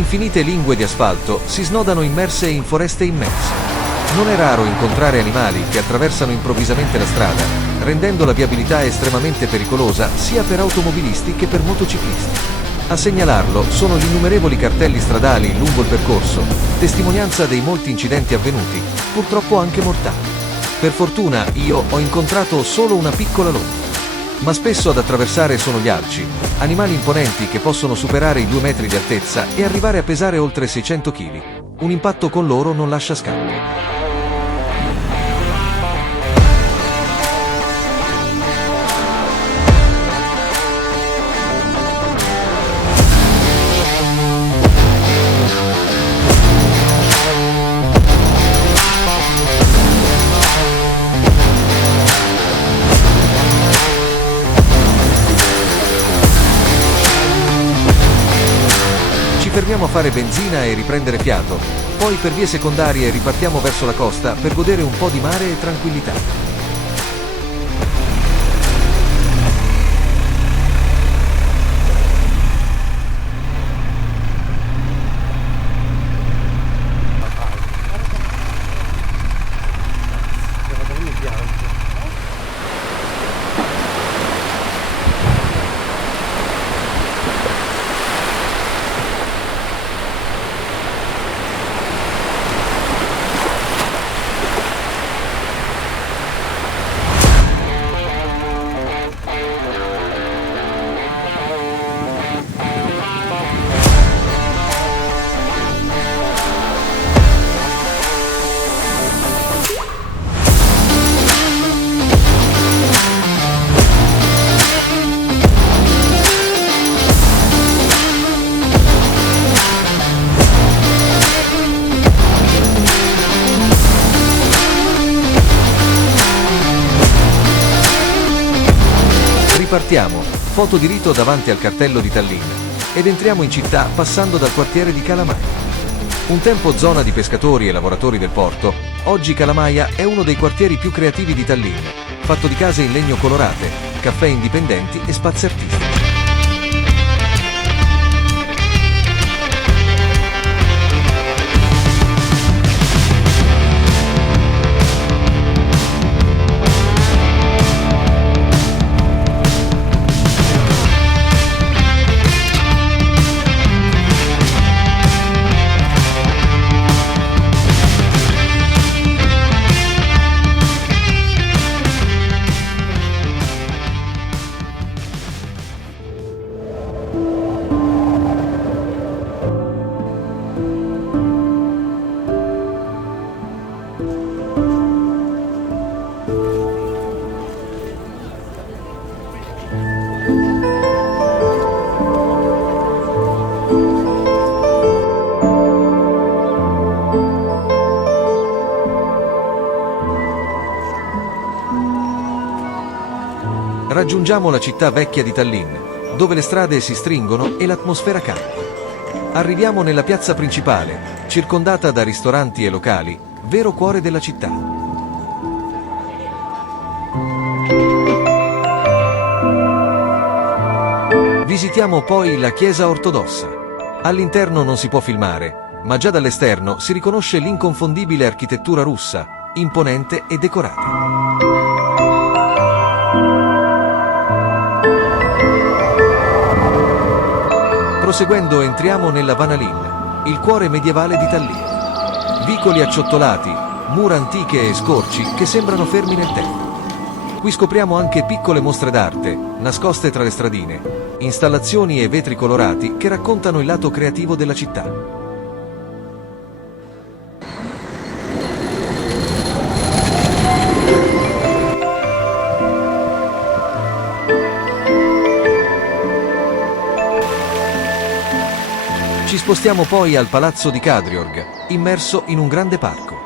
Infinite lingue di asfalto si snodano immerse in foreste immense. Non è raro incontrare animali che attraversano improvvisamente la strada, rendendo la viabilità estremamente pericolosa sia per automobilisti che per motociclisti. A segnalarlo sono gli innumerevoli cartelli stradali lungo il percorso, testimonianza dei molti incidenti avvenuti, purtroppo anche mortali. Per fortuna io ho incontrato solo una piccola lontra, ma spesso ad attraversare sono gli alci, animali imponenti che possono superare i 2 metri di altezza e arrivare a pesare oltre 600 kg. Un impatto con loro non lascia scampo. Ci fermiamo a fare benzina e riprendere fiato, poi per vie secondarie ripartiamo verso la costa per godere un po' di mare e tranquillità. Partiamo, foto di rito davanti al cartello di Tallinn, ed entriamo in città passando dal quartiere di Kalamaja. Un tempo zona di pescatori e lavoratori del porto, oggi Kalamaja è uno dei quartieri più creativi di Tallinn, fatto di case in legno colorate, caffè indipendenti e spazi artistici. Raggiungiamo la città vecchia di Tallinn, dove le strade si stringono e l'atmosfera cambia. Arriviamo nella piazza principale, circondata da ristoranti e locali, vero cuore della città. Visitiamo poi la chiesa ortodossa. All'interno non si può filmare, ma già dall'esterno si riconosce l'inconfondibile architettura russa, imponente e decorata. Proseguendo entriamo nella Vanalin, il cuore medievale di Tallinn. Vicoli acciottolati, mura antiche e scorci che sembrano fermi nel tempo. Qui scopriamo anche piccole mostre d'arte, nascoste tra le stradine, installazioni e vetri colorati che raccontano il lato creativo della città. Ci spostiamo poi al palazzo di Kadriorg, immerso in un grande parco.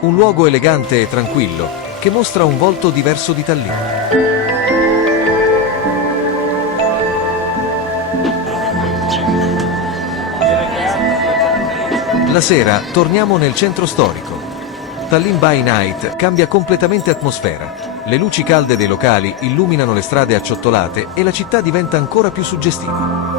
Un luogo elegante e tranquillo, che mostra un volto diverso di Tallinn. La sera torniamo nel centro storico. Tallinn by Night cambia completamente atmosfera. Le luci calde dei locali illuminano le strade acciottolate e la città diventa ancora più suggestiva.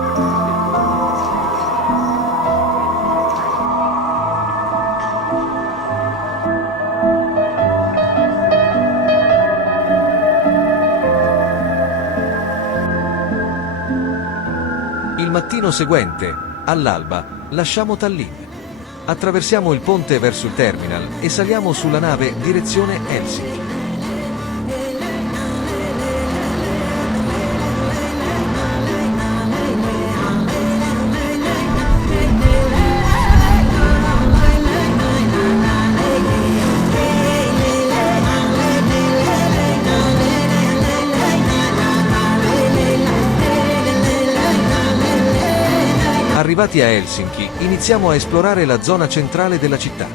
mattino seguente, all'alba, lasciamo Tallinn. Attraversiamo il ponte verso il terminal e saliamo sulla nave direzione Helsinki. Arrivati a Helsinki, iniziamo a esplorare la zona centrale della città.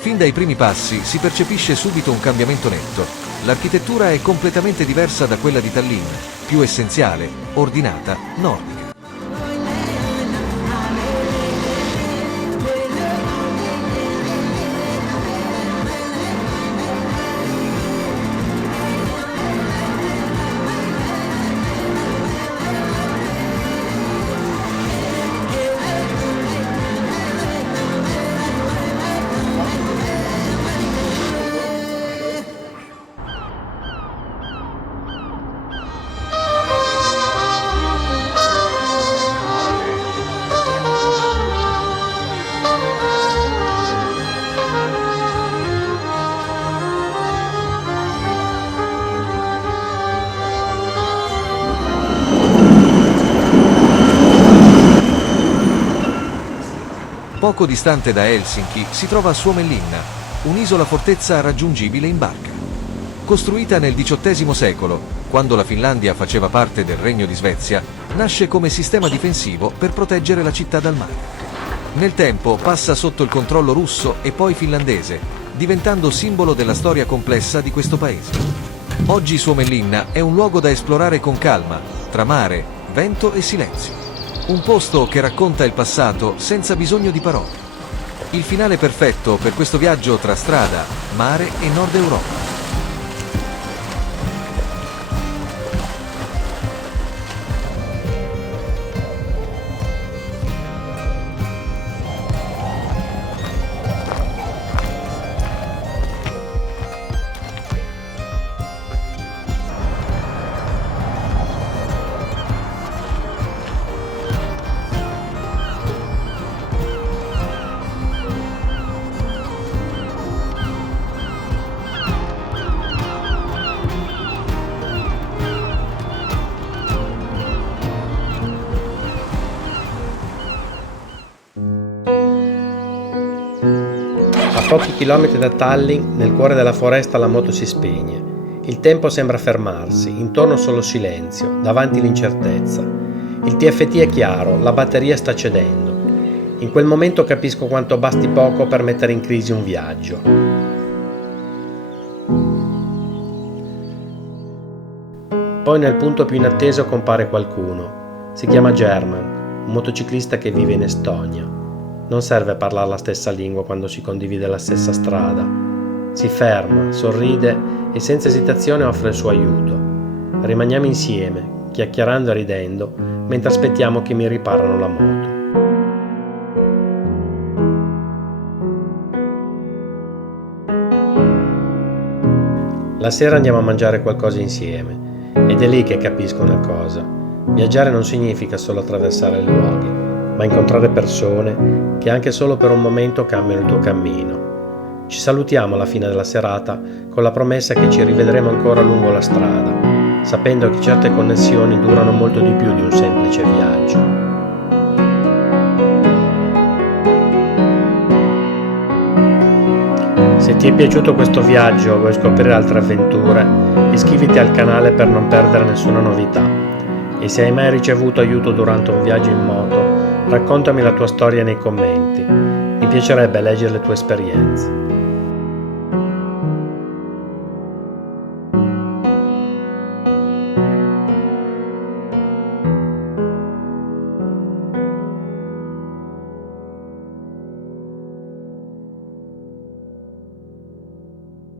Fin dai primi passi si percepisce subito un cambiamento netto. L'architettura è completamente diversa da quella di Tallinn, più essenziale, ordinata, nordica. Poco distante da Helsinki si trova Suomenlinna, un'isola fortezza raggiungibile in barca. Costruita nel XVIII secolo, quando la Finlandia faceva parte del Regno di Svezia, nasce come sistema difensivo per proteggere la città dal mare. Nel tempo passa sotto il controllo russo e poi finlandese, diventando simbolo della storia complessa di questo paese. Oggi Suomenlinna è un luogo da esplorare con calma, tra mare, vento e silenzio. Un posto che racconta il passato senza bisogno di parole. Il finale perfetto per questo viaggio tra strada, mare e Nord Europa. A pochi chilometri da Tallinn, nel cuore della foresta, la moto si spegne. Il tempo sembra fermarsi, intorno solo silenzio, davanti l'incertezza. Il TFT è chiaro, la batteria sta cedendo. In quel momento capisco quanto basti poco per mettere in crisi un viaggio. Poi nel punto più inatteso compare qualcuno. Si chiama German, un motociclista che vive in Estonia. Non serve parlare la stessa lingua quando si condivide la stessa strada. Si ferma, sorride e senza esitazione offre il suo aiuto. Rimaniamo insieme, chiacchierando e ridendo, mentre aspettiamo che mi riparano la moto. La sera andiamo a mangiare qualcosa insieme ed è lì che capisco una cosa. Viaggiare non significa solo attraversare i luoghi, ma incontrare persone che anche solo per un momento cambiano il tuo cammino. Ci salutiamo alla fine della serata con la promessa che ci rivedremo ancora lungo la strada, sapendo che certe connessioni durano molto di più di un semplice viaggio. Se ti è piaciuto questo viaggio o vuoi scoprire altre avventure, iscriviti al canale per non perdere nessuna novità. E se hai mai ricevuto aiuto durante un viaggio in moto, raccontami la tua storia nei commenti. Mi piacerebbe leggere le tue esperienze.